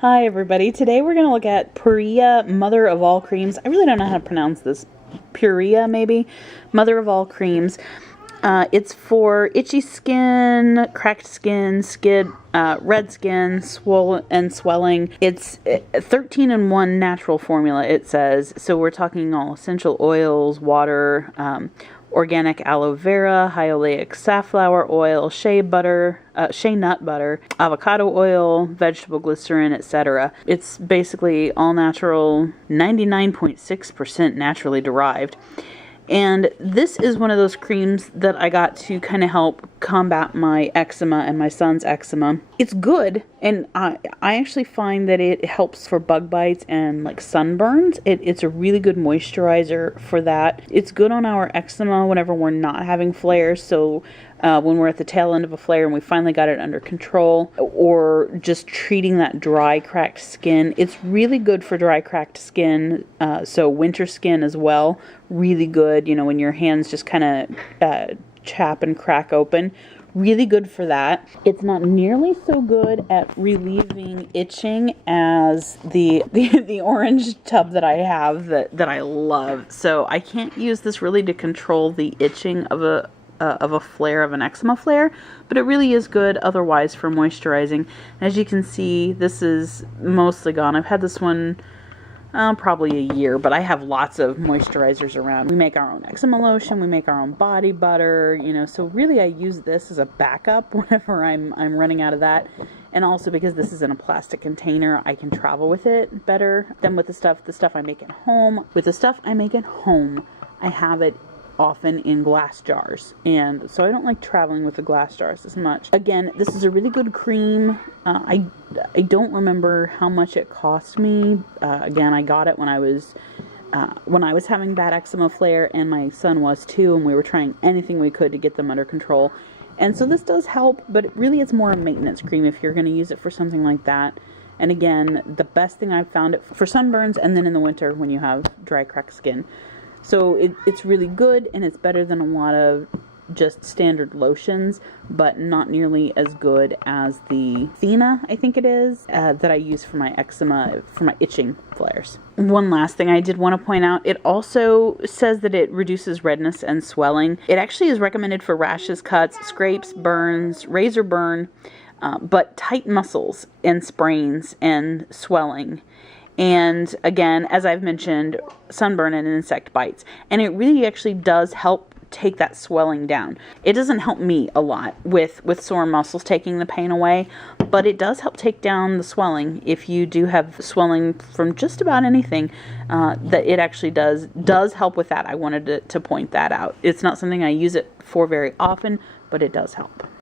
Hi everybody, today we're going to look at Puriya, mother of all creams. I really don't know how to pronounce this. Puriya maybe? Mother of all creams. It's for itchy skin, cracked skin, red skin, swelling. It's 13-in-1 natural formula, it says. So we're talking all essential oils, water, organic aloe vera, high oleic safflower oil, shea nut butter, avocado oil, vegetable glycerin, etc. It's basically all natural, 99.6% naturally derived. And this is one of those creams that I got to kind of help combat my eczema and my son's eczema. It's good, and I actually find that it helps for bug bites and like sunburns. It's a really good moisturizer for that. It's good on our eczema whenever we're not having flares. So when we're at the tail end of a flare and we finally got it under control, or just treating that dry, cracked skin. It's really good for dry, cracked skin, so winter skin as well. Really good, you know, when your hands just kind of chap and crack open. Really good for that. It's not nearly so good at relieving itching as the orange tub that I have that I love. So I can't use this really to control the itching of a flare, of an eczema flare, but it really is good otherwise for moisturizing. As you can see, this is mostly gone. I've had this one probably a year, but I have lots of moisturizers around. We make our own eczema lotion, we make our own body butter, you know, so really I use this as a backup whenever I'm running out of that. And also because this is in a plastic container, I can travel with it better than with the stuff I make at home. With the stuff I make at home, I have it often in glass jars, and so I don't like traveling with the glass jars as much. Again, this is a really good cream. I don't remember how much it cost me. Again, I got it when I was having bad eczema flare, and my son was too, and we were trying anything we could to get them under control. And so this does help, but it really is more a maintenance cream if you're going to use it for something like that. And again, the best thing I've found it for sunburns, and then in the winter when you have dry, cracked skin. So it's really good, and it's better than a lot of just standard lotions, but not nearly as good as the Athena, I think it is, that I use for my eczema, for my itching flares. One last thing I did want to point out, it also says that it reduces redness and swelling. It actually is recommended for rashes, cuts, scrapes, burns, razor burn, but tight muscles and sprains and swelling. And again, as I've mentioned, sunburn and insect bites. And it really actually does help take that swelling down. It doesn't help me a lot with sore muscles taking the pain away, but it does help take down the swelling. If you do have swelling from just about anything, that it actually does help with that. I wanted to point that out. It's not something I use it for very often, but it does help.